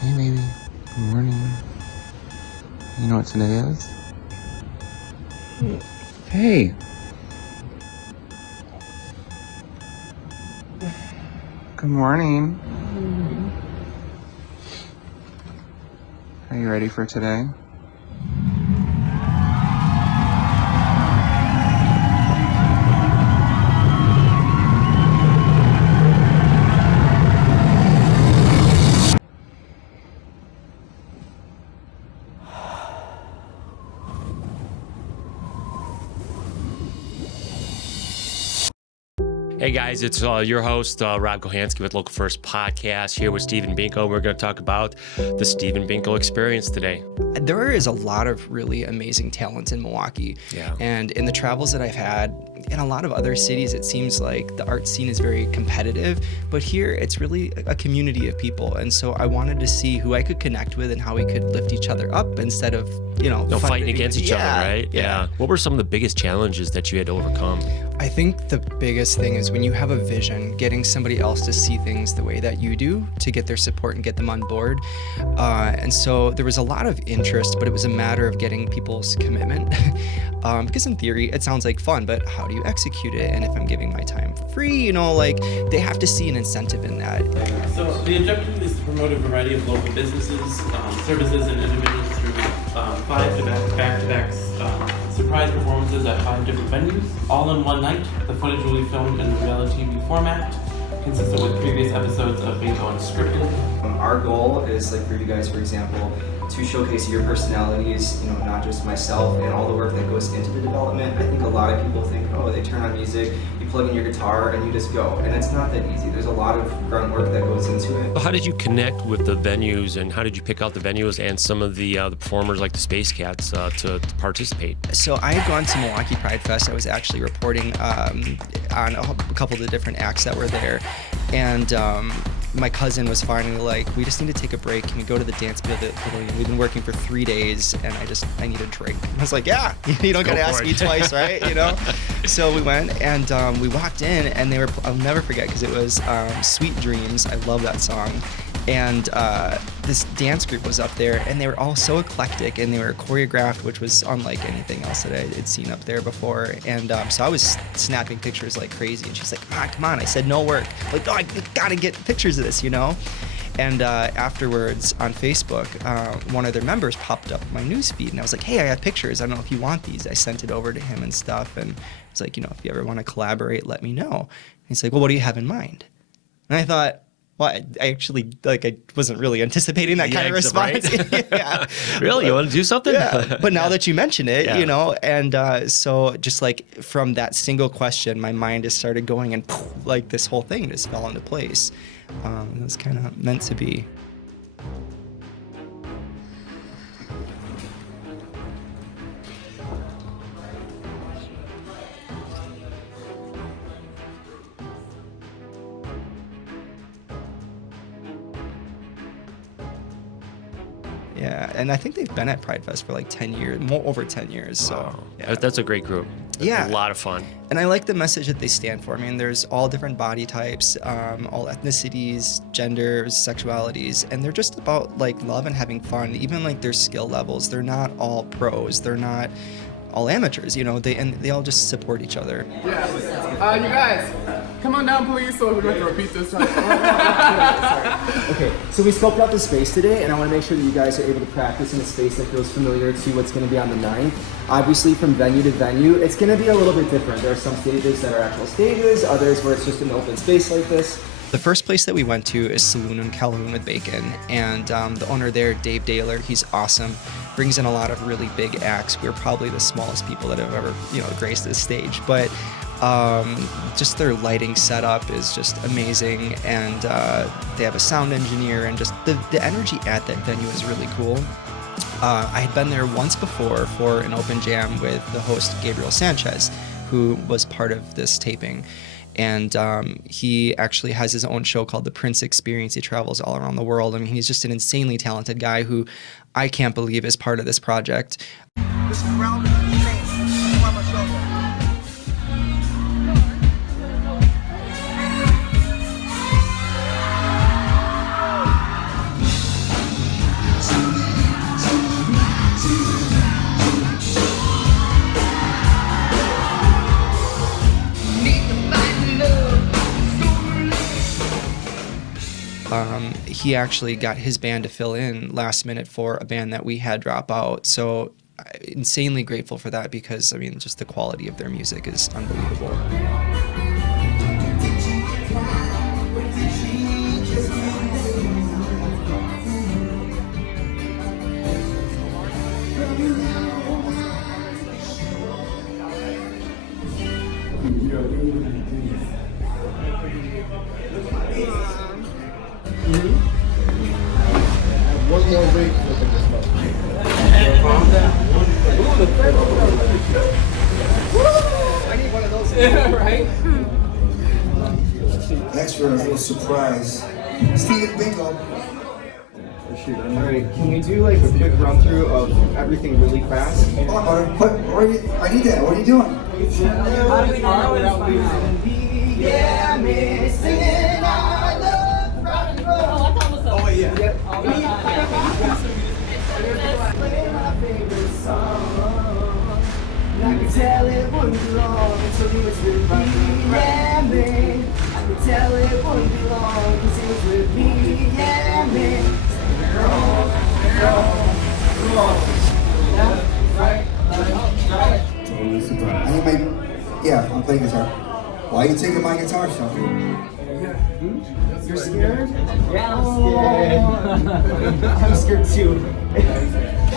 Hey, baby. Good morning. You know what today is? Hey. Good morning. Are you ready for today? Hey guys, it's your host, Rob Kochanski with Local First Podcast, here with Stephen Binko. We're going to talk about the Stephen Binko experience today. There is a lot of really amazing talent in Milwaukee. Yeah. And in the travels that I've had, in a lot of other cities, it seems like the art scene is very competitive, but here it's really a community of people. And so I wanted to see who I could connect with and how we could lift each other up instead of, fighting against each other, right? Yeah. What were some of the biggest challenges that you had to overcome? I think the biggest thing is when you have a vision, getting somebody else to see things the way that you do, to get their support and get them on board. And so there was a lot of interest, but it was a matter of getting people's commitment. Because in theory, it sounds like fun, but how do you execute it? And if I'm giving my time for free, they have to see an incentive in that. So the objective is to promote a variety of local businesses, services, and individuals through 5 back-to-back surprise performances at 5 different venues, all in one night. The footage will be filmed in reality TV format, consistent with previous episodes of Binko Unscripted. Our goal is, for you guys, for example, to showcase your personalities, not just myself and all the work that goes into the development. I think a lot of people think, they turn on music, you plug in your guitar, and you just go. And it's not that easy. There's a lot of grunt work that goes into it. How did you connect with the venues, and how did you pick out the venues and some of the performers like the Space Cats to participate? So I had gone to Milwaukee Pride Fest. I was actually reporting on a couple of the different acts that were there. And my cousin was finally like, we just need to take a break. Can we go to the dance pavilion? We've been working for 3 days and I need a drink. I was like, yeah, you don't gotta ask me twice, right? So we went and we walked in and I'll never forget because it was Sweet Dreams. I love that song. And this dance group was up there and they were all so eclectic and they were choreographed, which was unlike anything else that I had seen up there before. And so I was snapping pictures like crazy and she's like, come on. I said, no work. Like, I gotta get pictures of this, And afterwards on Facebook, one of their members popped up my newsfeed and I was like, hey, I have pictures. I don't know if you want these. I sent it over to him and stuff. And he's like, if you ever want to collaborate, let me know. And he's like, well, what do you have in mind? And I thought, well, I actually, I wasn't really anticipating that kind of response. Right? Yeah. Really? You want to do something? Yeah. But now that you mention it, and so just from that single question, my mind just started going and this whole thing just fell into place. It was kind of meant to be. Yeah, and I think they've been at Pride Fest for 10 years, over 10 years. So wow. Yeah. That's a great group. Yeah. A lot of fun. And I like the message that they stand for. I mean, there's all different body types, all ethnicities, genders, sexualities, and they're just about love and having fun. Even their skill levels, they're not all pros. They're not all amateurs. They all just support each other. Yeah. You guys, come on down, please. So we're going to repeat this. Okay, so we scoped out the space today, and I want to make sure that you guys are able to practice in a space that feels familiar to what's going to be on the 9th. Obviously, from venue to venue, it's going to be a little bit different. There are some stages that are actual stages, others where it's just an open space like this. The first place that we went to is Saloon in Calhoun with Bacon, and the owner there, Dave Daler, he's awesome. Brings in a lot of really big acts. We're probably the smallest people that have ever, graced this stage, but just their lighting setup is just amazing, and they have a sound engineer, and just the energy at that venue is really cool. I had been there once before for an open jam with the host Gabriel Sanchez, who was part of this taping. And he actually has his own show called The Prince Experience. He travels all around the world. I mean, he's just an insanely talented guy who I can't believe is part of this project. This ground is insane. On my shoulder. he actually got his band to fill in last minute for a band that we had drop out. So insanely grateful for that, because I mean, just the quality of their music is unbelievable. One more week, look at this much. I need one of those. Right? Next for a little surprise. Steven Binko. Alright, can we do like a quick run through of everything really fast? Oh, I need that. What are you doing? Yeah, me singing I love rock and roll. Oh yeah. Play my favorite song. I can tell it wouldn't be long until you was with me. Yeah, me. I can tell it wouldn't be long until you was with me. Yeah, me. Totally surprised. I need my. Yeah, I'm playing guitar. Why are you taking my guitar, Shuffle? You're scared? Yeah, I'm scared. I'm scared too.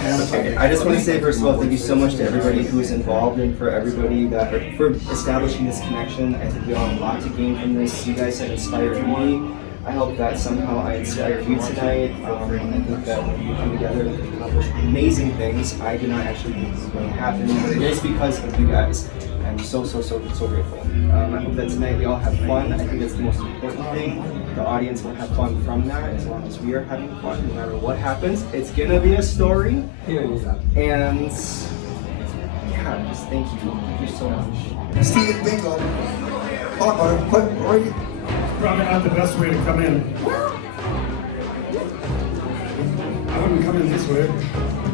Okay, I just want to say first of all, thank you so much to everybody who is involved and for everybody for establishing this connection. I think we all have a lot to gain from this. You guys have inspired me. I hope that somehow I inspired you tonight. I think that when we come together, we can accomplish amazing things. I did not actually think this was going to happen, but it is because of you guys. I'm so grateful. I hope that tonight we all have fun. I think that's the most important thing. The audience will have fun from that as long as we are having fun. No matter what happens, it's gonna be a story. And yeah, just thank you. Thank you so much. Steven Binko. Oh, what are you? Probably not the best way to come in. I wouldn't come in this way.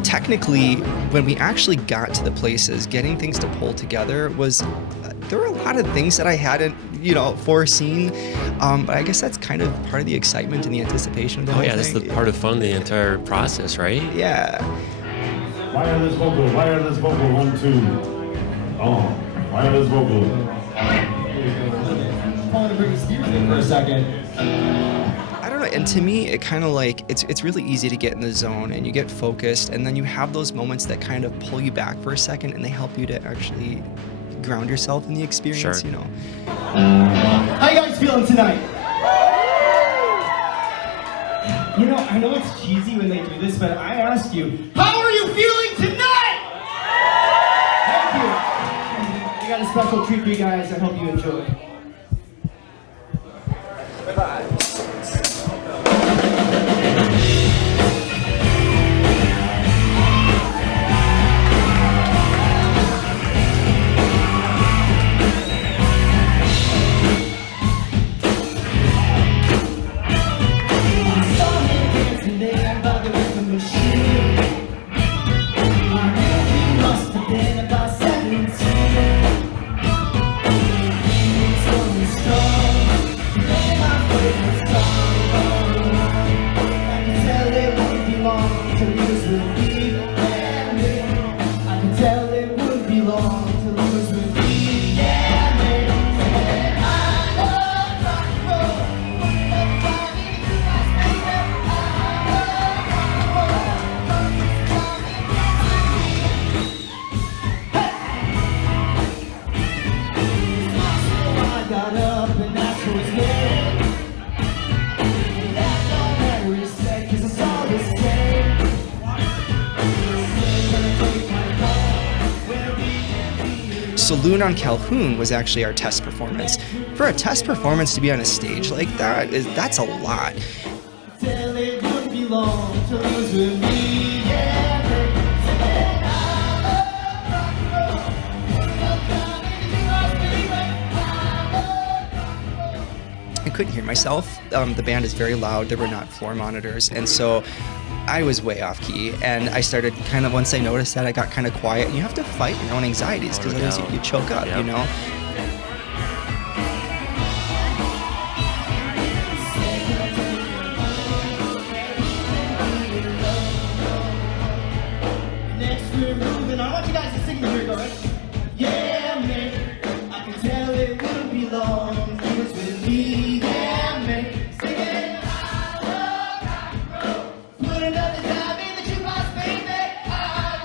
Technically, when we actually got to the places, getting things to pull together was, there were a lot of things that I hadn't, foreseen. But I guess that's kind of part of the excitement and the anticipation of the whole yeah, thing. that's the part of fun, the entire process, right? Yeah. Wireless vocal, 1, 2. Oh, wireless vocal. I want to bring Steven in for a second. I don't know, and to me, it kind of like, it's really easy to get in the zone and you get focused, and then you have those moments that kind of pull you back for a second and they help you to actually ground yourself in the experience, Sure. How you guys feeling tonight? I know it's cheesy when they do this, but I ask you, how are you feeling tonight? Thank you. I got a special treat for you guys. I hope you enjoy. Bye-bye. Saloon on Calhoun was actually our test performance. For a test performance to be on a stage like that's a lot. I couldn't hear myself. The band is very loud. There were not floor monitors, and so I was way off key. And I started once I noticed that, I got kind of quiet. And you have to fight your own anxieties because otherwise you choke up, and I want you guys to sing the lyric, all right? Yeah, mate, I can tell it wouldn't be long. He was with me, yeah, mate. Sing it. I love rock and roll. Put another time in the jukebox, baby. I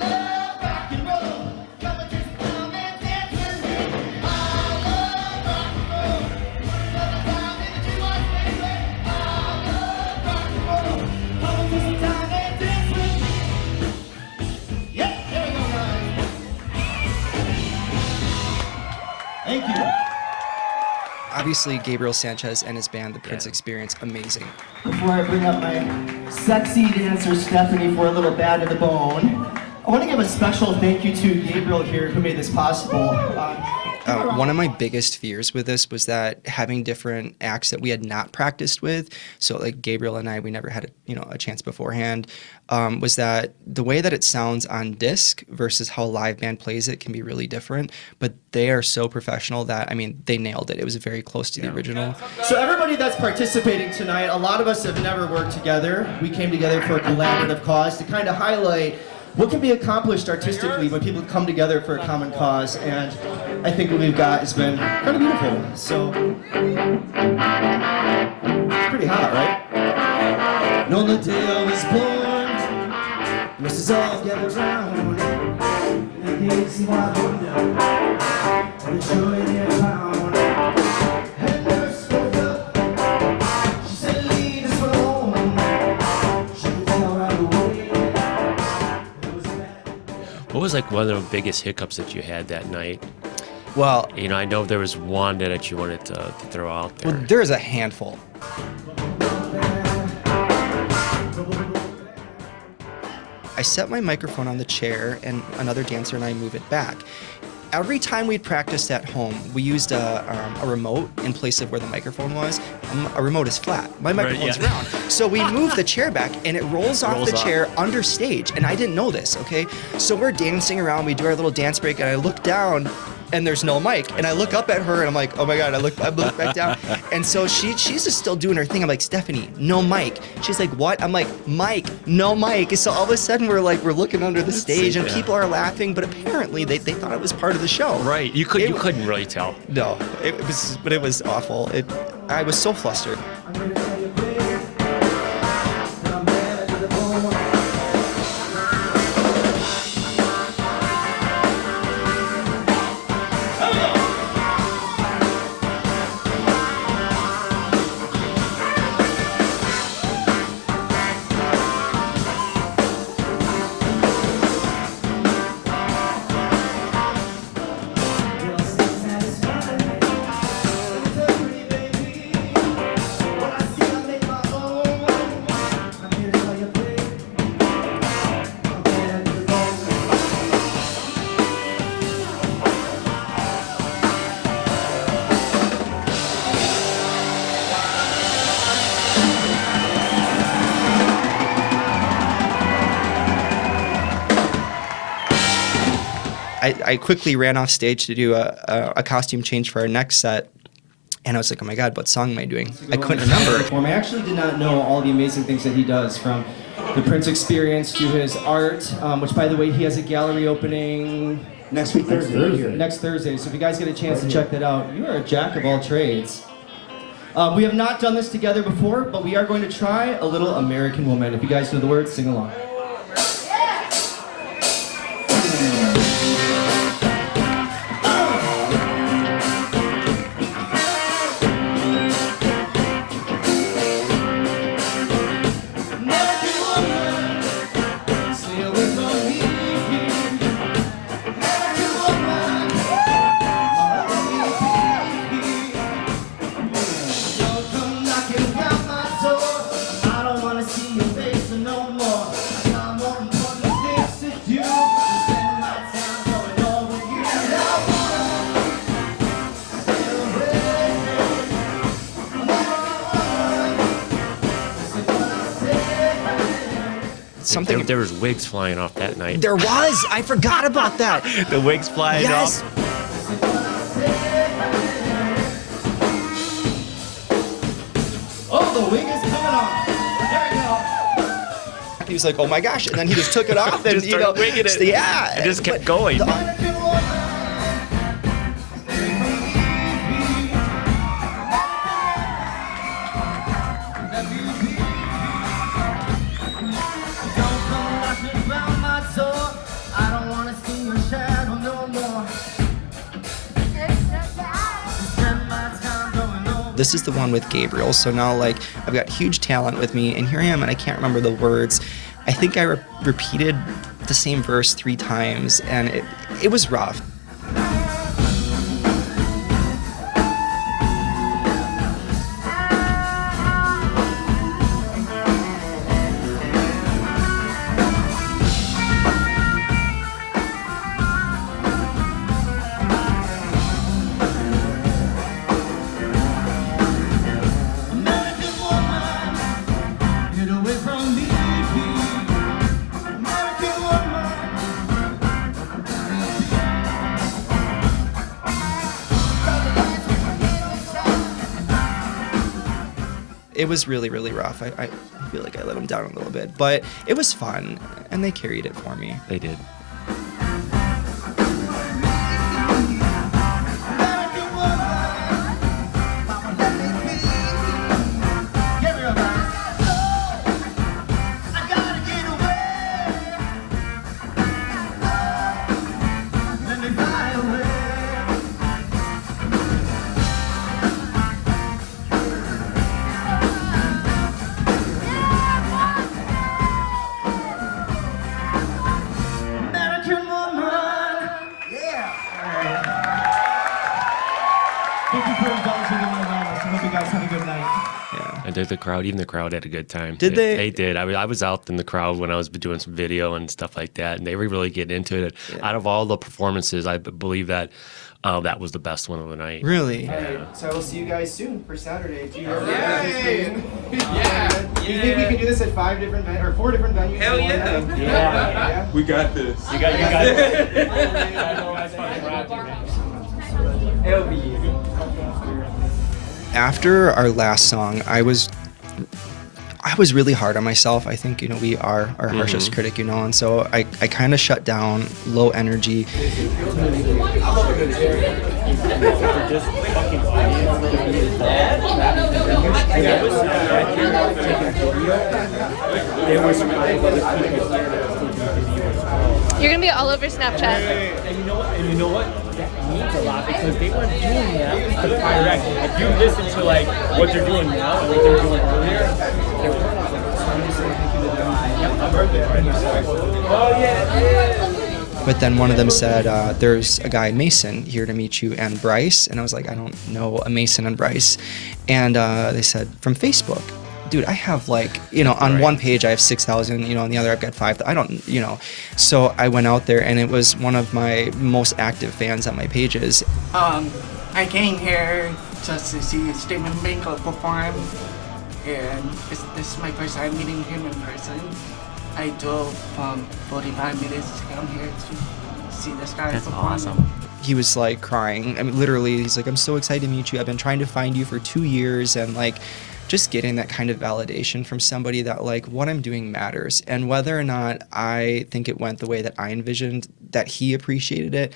love rock and roll. Come and just come and dance with me. I love rock and roll. Put another time in the jukebox, baby. I love rock and roll. Come and just time and dance with me. Yep, there we go, guys. Thank you. Obviously, Gabriel Sanchez and his band, the Prince Experience, amazing. Before I bring up my sexy dancer Stephanie for a little bad to the bone, I want to give a special thank you to Gabriel here who made this possible. One of my biggest fears with this was that having different acts that we had not practiced with, so like Gabriel and I, we never had a chance beforehand, was that the way that it sounds on disc versus how a live band plays it can be really different. But they are so professional that, I mean, they nailed it. It was very close to the original. So everybody that's participating tonight, a lot of us have never worked together. We came together for a collaborative cause to kind of highlight what can be accomplished artistically when people come together for a common cause, and I think what we've got has been kind of beautiful. So, it's pretty hot, right? And on the day I was born, Mrs. all gathered round, and they see my window, and the joy they found. And nurse spoke up, she said, lead us home. She could tell right away. What was like one of the biggest hiccups that you had that night? Well, I know there was one that you wanted to throw out there. well, there's a handful. I set my microphone on the chair, and another dancer and I move it back. Every time we'd practiced at home, we used a remote in place of where the microphone was. A remote is flat. My microphone's round. So we move the chair back, and it rolls off the chair under stage, and I didn't know this, okay? So we're dancing around, we do our little dance break, and I look down, and there's no mic, and I look up at her, and I'm like, oh my God, I look back down, and so she's just still doing her thing. I'm like, Stephanie, no mic. She's like, what? I'm like, mic, no mic. So all of a sudden we're looking under the stage, and people are laughing, but apparently they thought it was part of the show. Right, you couldn't really tell. No, it was awful. I was so flustered. I quickly ran off stage to do a costume change for our next set, and I was like, oh my God, what song am I doing? I couldn't remember. I actually did not know all the amazing things that he does, from the Prince Experience to his art, which, by the way, he has a gallery opening Next week, Thursday. next Thursday. So if you guys get a chance to check that out, you are a jack of all trades. We have not done this together before, but we are going to try a little American Woman. If you guys know the words, sing along. Something. There was wigs flying off that night. There was. I forgot about that. The wigs flying Yes. off. Oh, the wig is coming off. There you go. He was like, oh my gosh, and then he just took it off and Just started winging it. Yeah, It just kept but going. This is the one with Gabriel, so now like I've got huge talent with me, and here I am, and I can't remember the words. I think I repeated the same verse 3 times, and it was rough. It was really, really rough. I feel like I let them down a little bit, but it was fun, and they carried it for me. They did. Thank you for indulging in my madness. I hope you guys have a good night. Yeah. And even the crowd had a good time. Did they? They did. I was out in the crowd when I was doing some video and stuff like that, and they were really getting into it. Yeah. Out of all the performances, I believe that that was the best one of the night. Really? All right, so I will see you guys soon for Saturday. Do you Yeah. Do you think we can do this at 4 different venues? Hell in one yeah. night? Yeah. We got this. You got it. It'll be easy. After our last song, I was really hard on myself. I think, we are our harshest critic, and so I kind of shut down, low energy. You're gonna be all over Snapchat. And you know what? That means a lot because they weren't doing that to the prior act. If you listen to like what they're doing now and what they were doing earlier, they're oh yeah. But then one of them said, there's a guy, Mason, here to meet you, and Bryce. And I was like, I don't know a Mason and Bryce. And they said, from Facebook. Dude, I have on one page I have 6,000, on the other I've got 5,000. I don't, So I went out there, and it was one of my most active fans on my pages. I came here just to see Stephen Binko perform, and this is my first time meeting him in person. I drove 45 minutes to come here to see this guy That's perform. awesome. He was crying. I mean, literally, he's like, I'm so excited to meet you. I've been trying to find you for 2 years, and just getting that kind of validation from somebody that what I'm doing matters, and whether or not I think it went the way that I envisioned, that he appreciated it.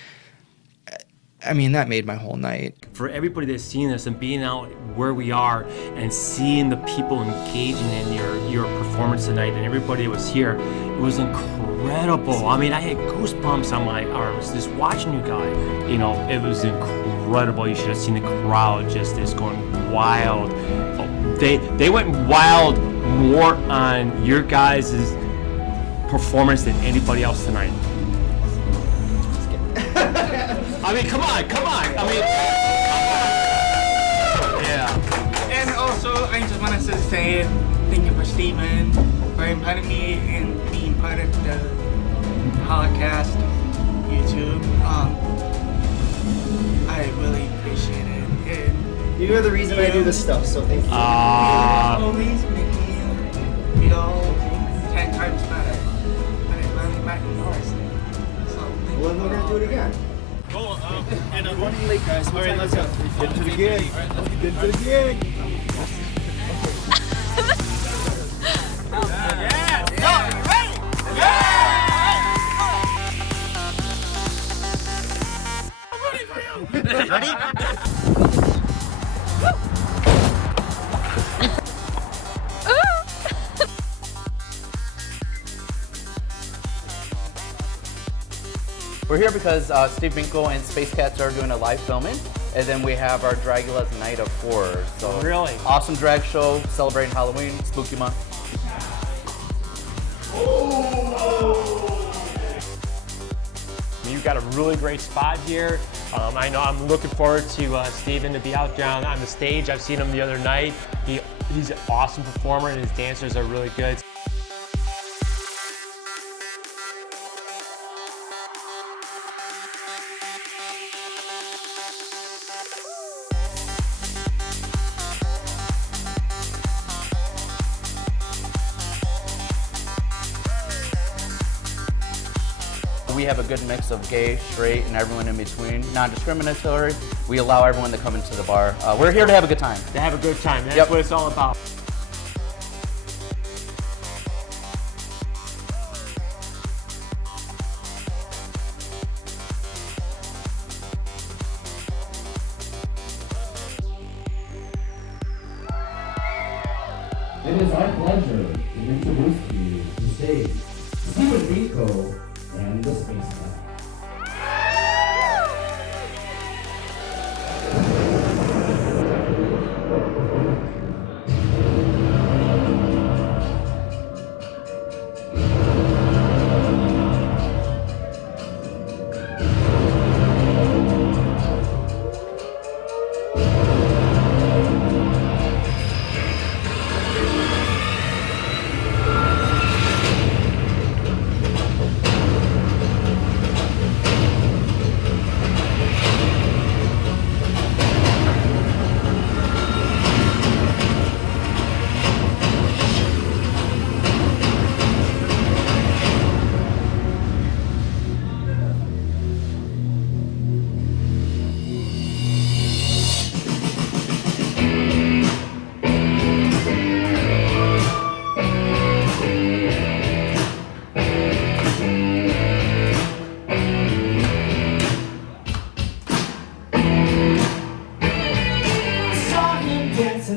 I mean, that made my whole night. For everybody that's seeing this and being out where we are and seeing the people engaging in your performance tonight and everybody that was here, it was incredible. I mean, I had goosebumps on my arms just watching you guys. It was incredible. You should have seen the crowd just going wild. They went wild more on your guys' performance than anybody else tonight. I mean, come on. I mean, yeah. And also, I just wanted to say thank you for Steven for inviting me and being part of the podcast, YouTube. I really appreciate it. You are the reason I do this stuff, so thank you. Always make me feel 10 times better when it really matters. So, thank Well, then we're gonna do it again. And I'm running late, guys. All right, let's go. Get to the gig. Get to the gig. you. Ready? We're here because Steve Binko and Space Cats are doing a live filming, and then we have our Dragula's Night of Horror. So really awesome drag show celebrating Halloween, spooky month. You've got a really great spot here. I know I'm looking forward to Steven to be out there on the stage. I've seen him the other night. He's an awesome performer and his dancers are really good. We have a good mix of gay, straight, and everyone in between. Non-discriminatory. We allow everyone to come into the bar. We're here to have a good time. To have a good time. That's what it's all about. It is our pleasure to introduce to you the stage, Steven Binko and the Space Cat.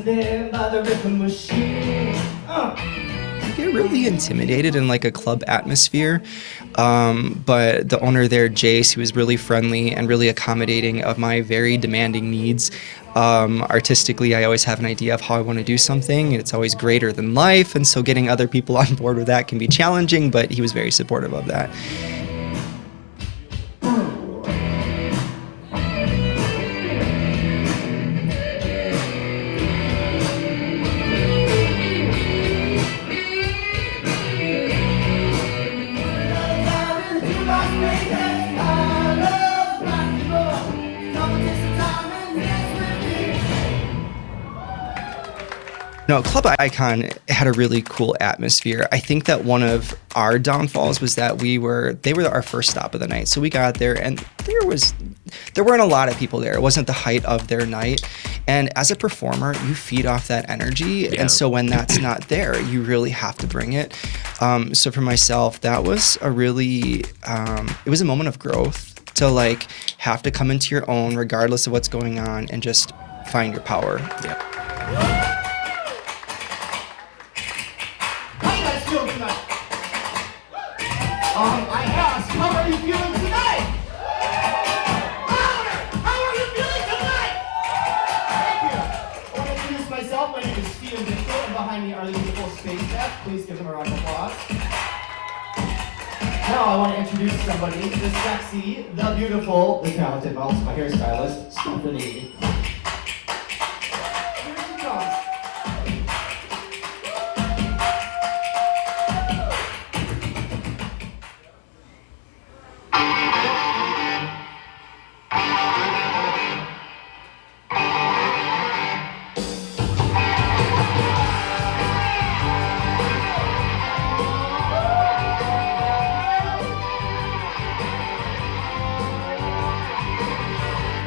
You get really intimidated in like a club atmosphere, but the owner there, Jace, he was really friendly and really accommodating of my very demanding needs. Artistically, I always have an idea of how I want to do something. It's always greater than life, and so getting other people on board with that can be challenging, but he was very supportive of that. No, Club Icon had a really cool atmosphere. I think that one of our downfalls was that they were our first stop of the night. So we got there and there weren't a lot of people there. It wasn't the height of their night. And as a performer, you feed off that energy. Yeah. And so when that's not there, you really have to bring it. So for myself, that was a really, it was a moment of growth to like have to come into your own regardless of what's going on and just find your power. Yeah. I asked, how are you feeling tonight? How are you feeling tonight? Thank you. I want to introduce myself. My name is Steven Binko, and behind me are the beautiful Space Cats. Please give them a round of applause. Now I want to introduce somebody, the sexy, the beautiful, the talented, well, my hairstylist, Stephanie. Here she comes.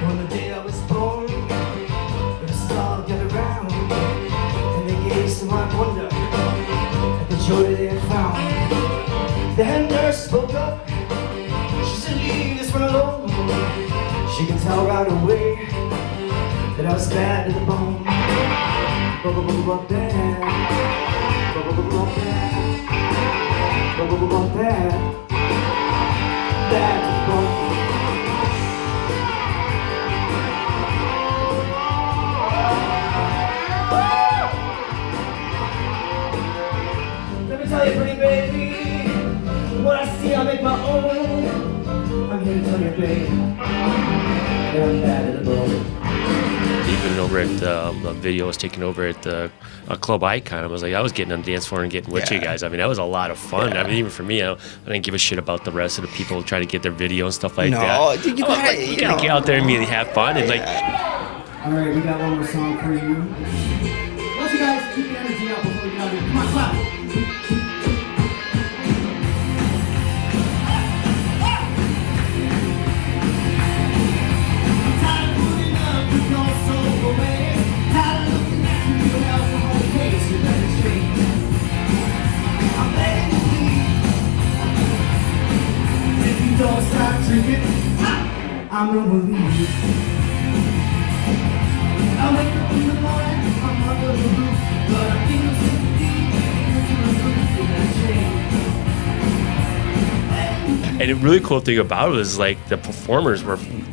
On the day I was born, the stars gathered round, and they gazed in my wonder at the joy they had found. The head nurse spoke up. She said, "Leave this one alone." She could tell right away but I was bad to the bone. Bad. Bad to the bone. Let me tell you, pretty baby, what I see, I make my own. I'm here to tell you, baby, that I'm bad to the bone. Even over at the video I was taking over at the Club Icon, I was getting on the dance floor and getting with you guys. I mean, that was a lot of fun. I mean, even for me, I didn't give a shit about the rest of the people trying to get their video and stuff like that. No, you gotta get out there and really have fun and like. All right, we got one more song for you. Let's you guys keep the energy up before we get out here. Come on, clap. Don't stop drinking, I'm gonna leave. I wake up in the morning, I'm under the roof, but I feel so deep into the roof of that chain. And a really cool thing about it was like the performers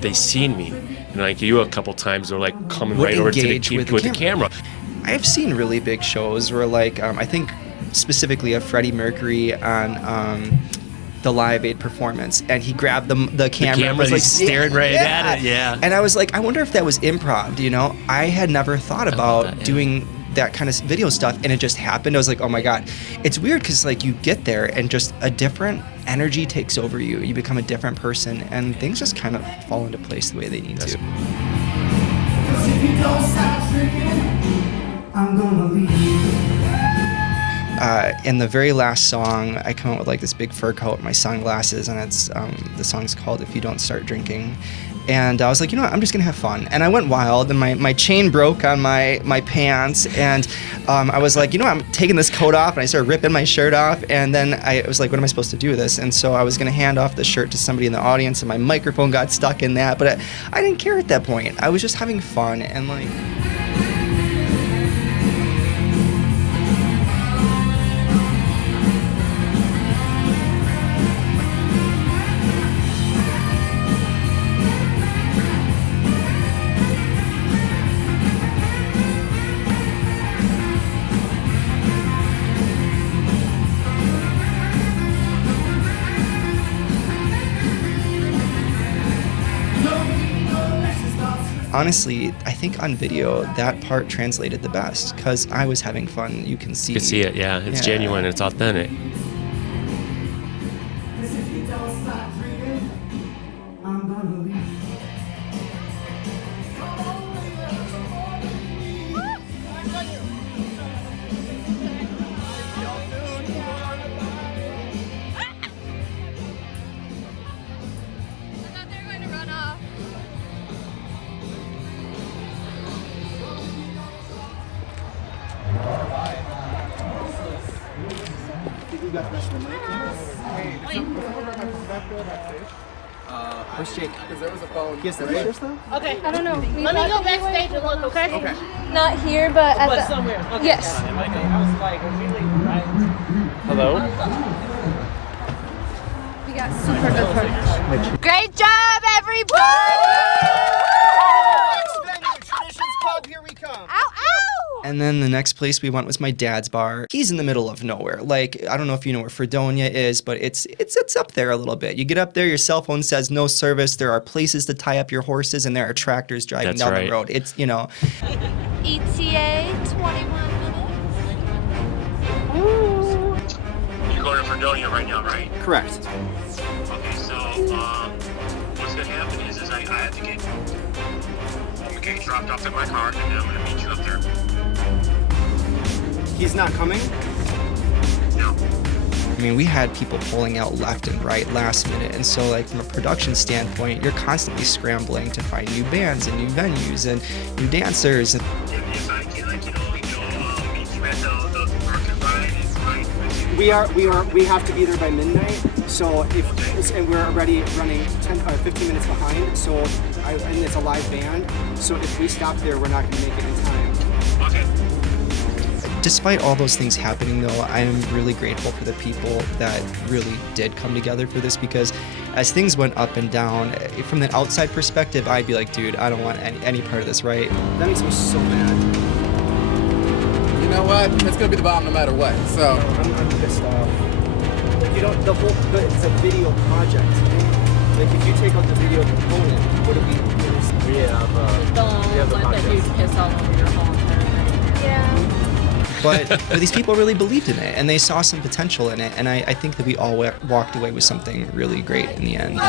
they seen me, and like you a couple times they're like coming right over to the camera. I've seen really big shows where like I think specifically of Freddie Mercury on the Live Aid performance, and he grabbed the camera and was like staring right at it. Yeah. And I was like, I wonder if that was improv. You know, I had never thought about doing that kind of video stuff, and it just happened. I was like, oh my god. It's weird because like you get there and just a different energy takes over you. You become a different person, and things just kind of fall into place the way they need to. 'Cause if you don't stop drinking, I'm gonna leave. In the very last song, I come out with like this big fur coat and my sunglasses, and it's the song's called "If You Don't Start Drinking." And I was like, you know what, I'm just gonna have fun. And I went wild, and my chain broke on my pants, and I was like, you know what, I'm taking this coat off, and I started ripping my shirt off, and then I was like, what am I supposed to do with this? And so I was gonna hand off the shirt to somebody in the audience, and my microphone got stuck in that, but I didn't care at that point. I was just having fun, and like. Honestly, I think on video that part translated the best because I was having fun. You can see. You can see it, yeah. It's genuine. It's authentic. Where's Jake? Because there was a phone. He has the pictures though? Okay, I don't know. Let me go backstage and look, okay? Okay. Not here, but at the... somewhere. Okay. Yes. I was like, really, right? Hello? We got super good footage. Great job, everybody! Traditions Pub, here we come. Ow, ow! And then the next place we went was my dad's bar. He's in the middle of nowhere. Like, I don't know if you know where Fredonia is, but it's up there a little bit. You get up there, your cell phone says no service. There are places to tie up your horses, and there are tractors driving down the road. It's, you know. ETA, 21 minutes. Ooh. You're going to Fredonia right now, right? Correct. Okay, so what's going to happen is I have to get dropped off at my car, and then I'm going to meet you up there. He's not coming? No. I mean, we had people pulling out left and right last minute, and so like from a production standpoint, you're constantly scrambling to find new bands and new venues and new dancers. And If I can, like, meet you at the parking lot, it's fine. We have to be there by midnight. So and we're already running 10 or 15 minutes behind. So and it's a live band. So if we stop there, we're not going to make it in time. Okay. Despite all those things happening, though, I am really grateful for the people that really did come together for this, because as things went up and down, from the outside perspective, I'd be like, dude, I don't want any part of this, right? That makes me so mad. You know what? It's gonna be the bomb no matter what. So I'm pissed off. Like, you don't, it's a video project. Like, if you take out the video component, what do we do? We have the let that dude piss all over your whole entire thing. Yeah. But these people really believed in it, and they saw some potential in it, and I think that we all walked away with something really great in the end.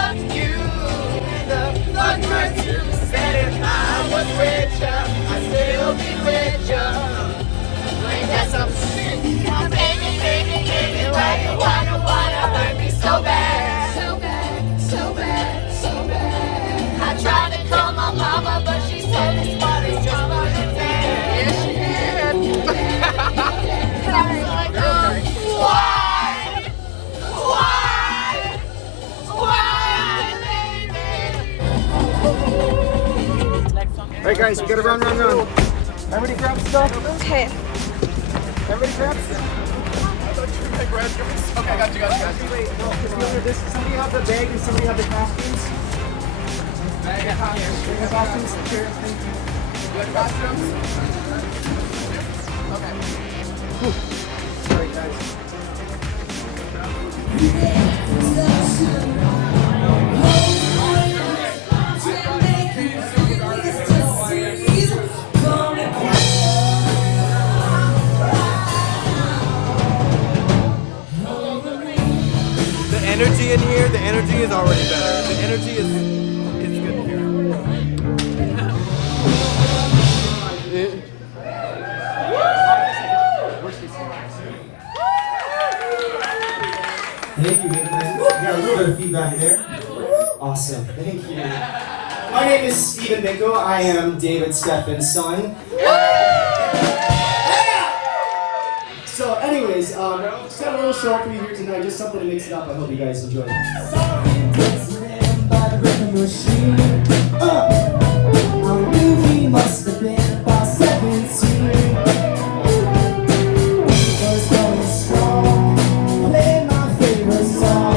I tried to call my mama, but she said this money's just money. Alright guys, we gotta run. Everybody grab stuff? Okay. Everybody grab stuff? okay, I got you. Wait, no, because we ordered this. Somebody have the bag and somebody have the costumes. Bag and costumes. Here, thank you. You got costumes? Okay. Sorry guys. Energy in here, the energy is already better. The energy is good here. Thank you, man. We got a little bit of feedback there. Awesome. Thank you. My name is Stephen Binko. I am David Steffen's son. So anyways, just got a little show for you here tonight, just something to mix it up. I hope you guys enjoy it. I knew he must have been about 17. He was going strong, playing my favorite song.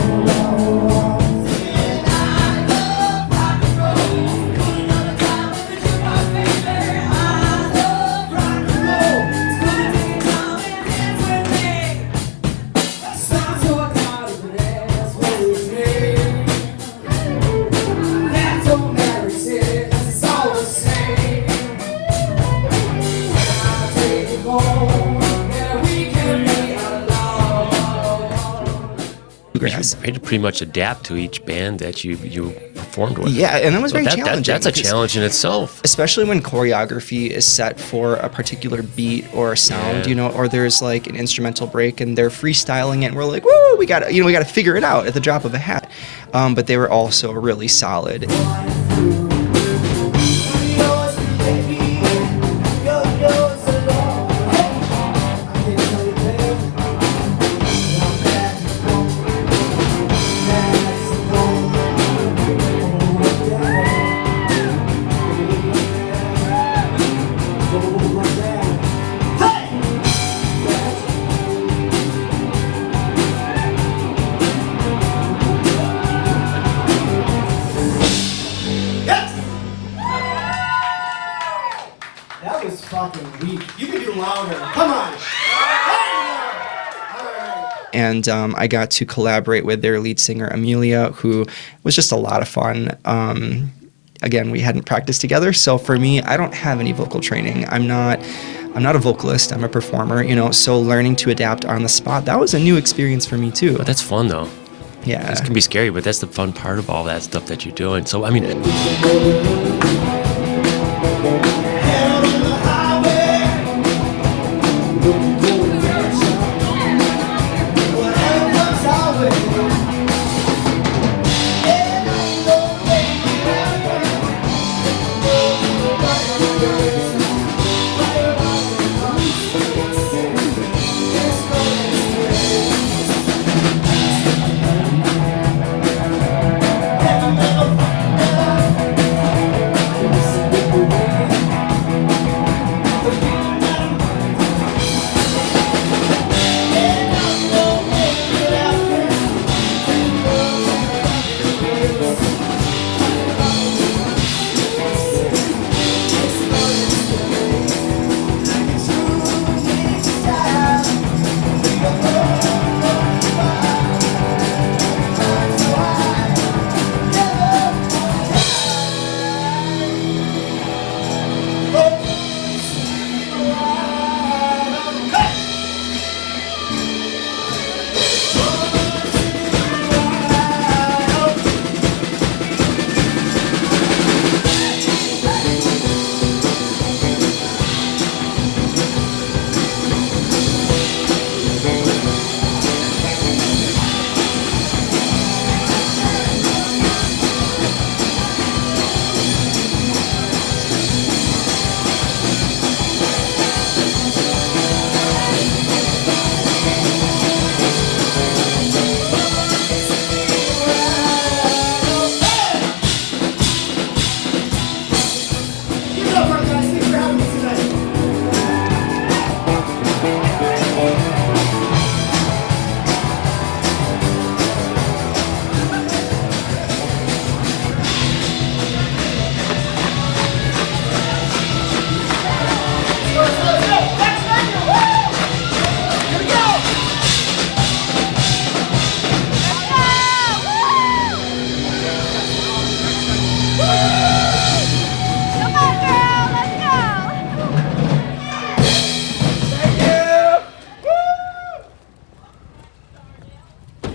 You had to pretty much adapt to each band that you performed with. Yeah, and that was very challenging. That's a challenge in itself. Especially when choreography is set for a particular beat or a sound, or there's like an instrumental break and they're freestyling it and we're like, woo, we gotta figure it out at the drop of a hat. But they were also really solid. That was fucking weak. You can do louder. Come on. And I got to collaborate with their lead singer, Amelia, who was just a lot of fun. Again, we hadn't practiced together, so for me, I don't have any vocal training. I'm not a vocalist, I'm a performer, so learning to adapt on the spot, that was a new experience for me too. But that's fun though. Yeah. This can be scary, but that's the fun part of all that stuff that you're doing. So, I mean...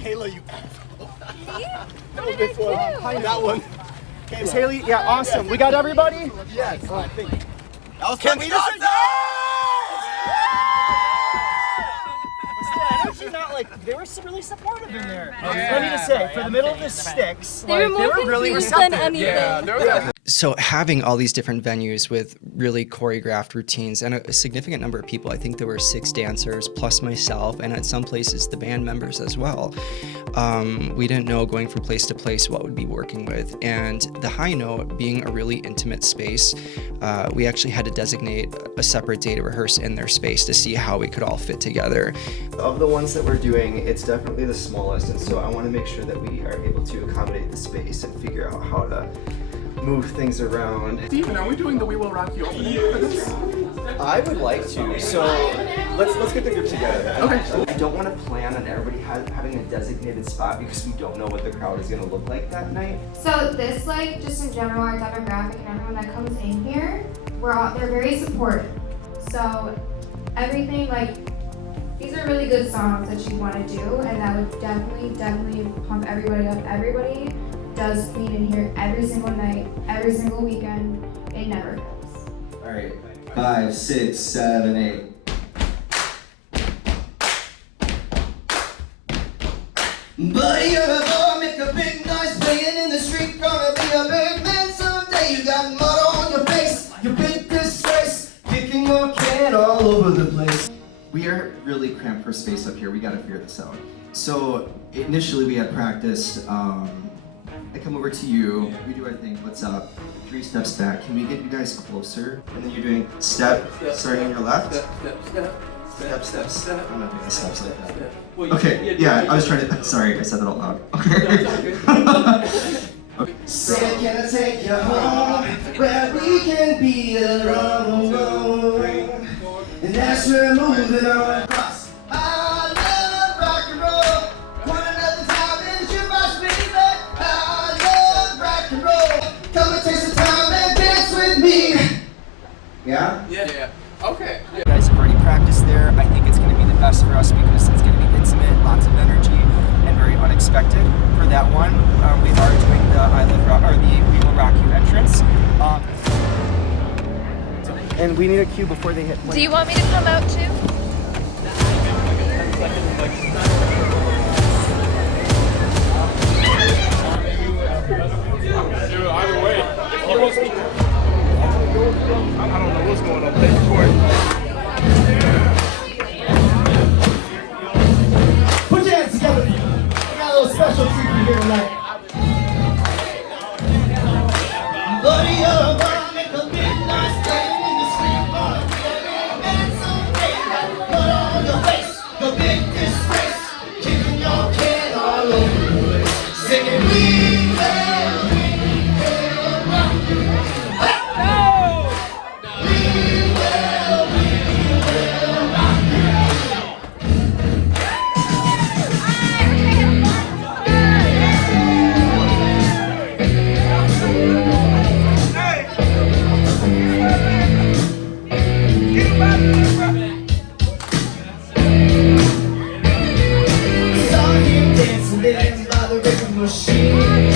Halo, you That was this one. That one. Is Haley? Yeah, awesome. We got everybody? Yes. I think. That was Can we just not like they were really supportive in there. I need to say, for the middle of the sticks, They were more really confused receptive. than anything. Yeah, So having all these different venues with really choreographed routines and a significant number of people, I think there were 6 dancers plus myself, and at some places the band members as well. We didn't know going from place to place what we'd be working with. And the High Note being a really intimate space, we actually had to designate a separate day to rehearse in their space to see how we could all fit together. Of the ones that we're doing, it's definitely the smallest, and so I want to make sure that we are able to accommodate the space and figure out how to move things around. Steven, are we doing the We Will Rock You opening for this? I would like to, so let's get the group together. Okay. I don't want to plan on everybody having a designated spot because we don't know what the crowd is going to look like that night. So this, like, just in general, our demographic and everyone that comes in here, they're very supportive. So everything, like, these are really good songs that you want to do, and that would definitely pump everybody up. Everybody does clean in here every single night, every single weekend. It never fails. All right, 5, 6, 7, 8. Buddy, you're a boy, make a big noise, playing in the street, gonna be a big man someday. You got mud on your face, you big disgrace, kicking your can all over the place. We are really cramped for space up here. We gotta figure this out. So initially we had practiced. I come over to you. We do our thing. What's up? 3 steps back. Can we get you guys closer? And then you're doing step, starting on your left. Step. I'm not doing the steps like that. Okay. Yeah, I was trying to. Sorry, I said that out loud. Okay. Say, can I take you home where we can be alone? And as we're moving on across, I love rock and roll. One another time in the jukebox, baby. I love rock and roll. Come and take some time and dance with me. Yeah? Yeah. Okay. You guys have already practiced there. I think it's going to be the best for us because it's going to be intimate, lots of energy, and very unexpected. For that one, we are doing the I Love Rock, or the We Will Rock You entrance. And we need a cue before they hit. Do you want me to come out too? Either way, if he wants me, I don't know what's going on. Play record. Put your hands together. We got a little special treat for you here tonight. Buddy, you're a boy, make a big noise, playing in the street, gonna be a big man someday. Put on your face, your big disgrace, kicking your can all over the place, singing we will rock you. We will rock Saw him dancing there by the rhythm machine.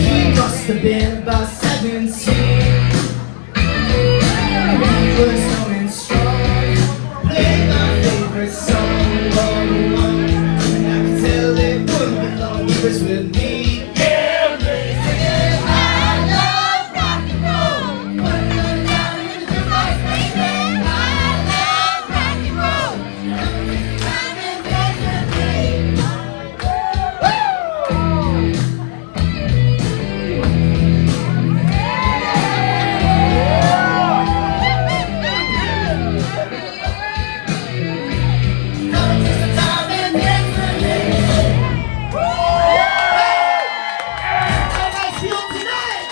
He must have been about 17. He was young and strong, played my favorite song, Long One. And I could tell they wouldn't belong, he was with me. Yeah, singing, I love rock and roll. Put it down in the jukebox, baby. I love rock and roll. Come and dance with me. Come take some time and dance with me. Have a nice feel tonight.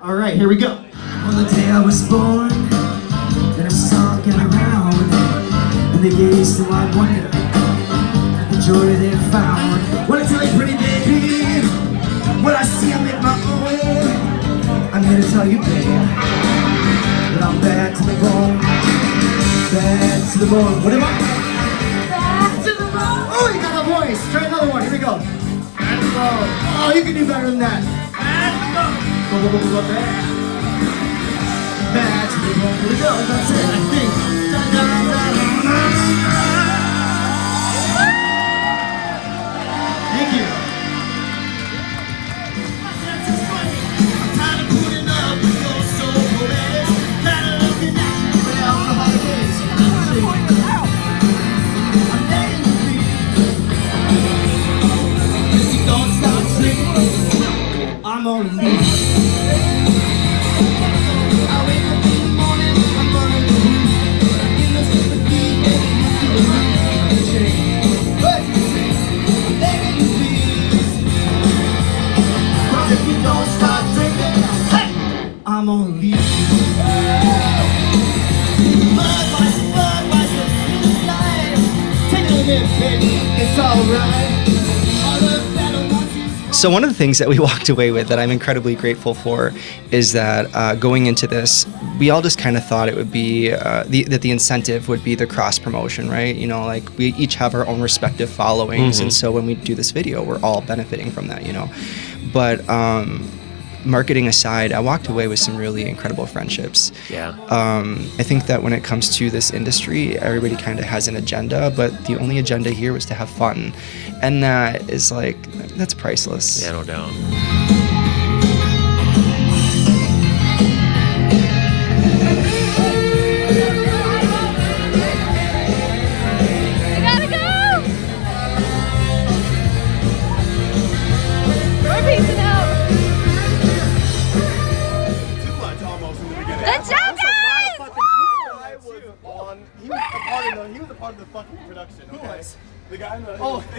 All right, here we go. On the day I was born, then I saw get around, and they gazed in my wonder at the joy they found. Wanna tell you, pretty baby, what I see I make my own way. I'm here to tell you, baby, that I'm bad to the bone, bad to to the bone. What am I? Back to the bone. Oh, you got a voice. Try another one. Here we go. Back to the bone. Oh, you can do better than that. Back to the bone. Go, go, go, go, back. Back to the bone. Here we go. That's it, I think. Da, da, da, da, da. Thank you. I'm on a leash. I wake up in the morning, I'm on a leash. In the sympathy, I'm begging you please. Cause if you don't stop drinking, hey, I'm on a leash. Budweiser, in the light. Take a minute, baby, it's alright. So one of the things that we walked away with that I'm incredibly grateful for is that going into this, we all just kind of thought it would be that the incentive would be the cross promotion, right? You know, like we each have our own respective followings, and so when we do this video, we're all benefiting from that, you know. But marketing aside, I walked away with some really incredible friendships. Yeah. I think that when it comes to this industry, everybody kind of has an agenda, but the only agenda here was to have fun. And that is like, that's priceless. Yeah, no doubt. We gotta go! We're peacing out. Good job, guys! He was a part of the fucking production. Who was? The guy in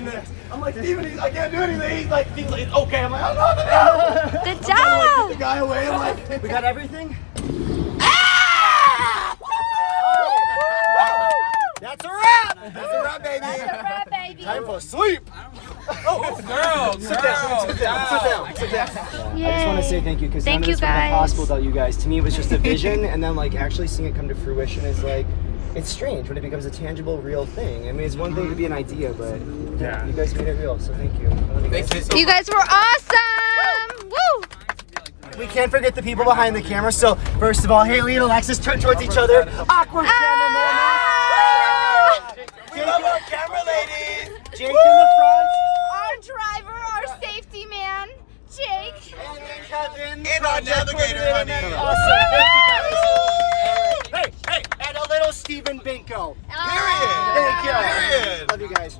the, I'm like, Steven, I can't do anything. He's like, it's okay. I'm like, I don't know what to do. Good job! Get the guy away. I'm like, We got everything? That's a wrap! That's a wrap, baby. That's a wrap, baby. Time for sleep. Oh, girl, Sit down, sit down, sit down. I just want to say thank you because none Thank of you, this would have been guys. possible without you guys. To me, it was just a vision, and then like actually seeing it come to fruition is like, it's strange when it becomes a tangible, real thing. I mean, it's one thing to be an idea, but yeah, you guys made it real, so thank you. I love you guys. You guys were awesome! Woo! We can't forget the people behind the camera. So first of all, Haley and Alexis turn towards each other. Awkward camera moment. We love our camera ladies. Jake in the front. Our driver, our safety man, Jake. And then Kevin. And our navigator, honey. Awesome. Hey, and a little Stephen Binko. Period. Thank you. Period. Love you guys.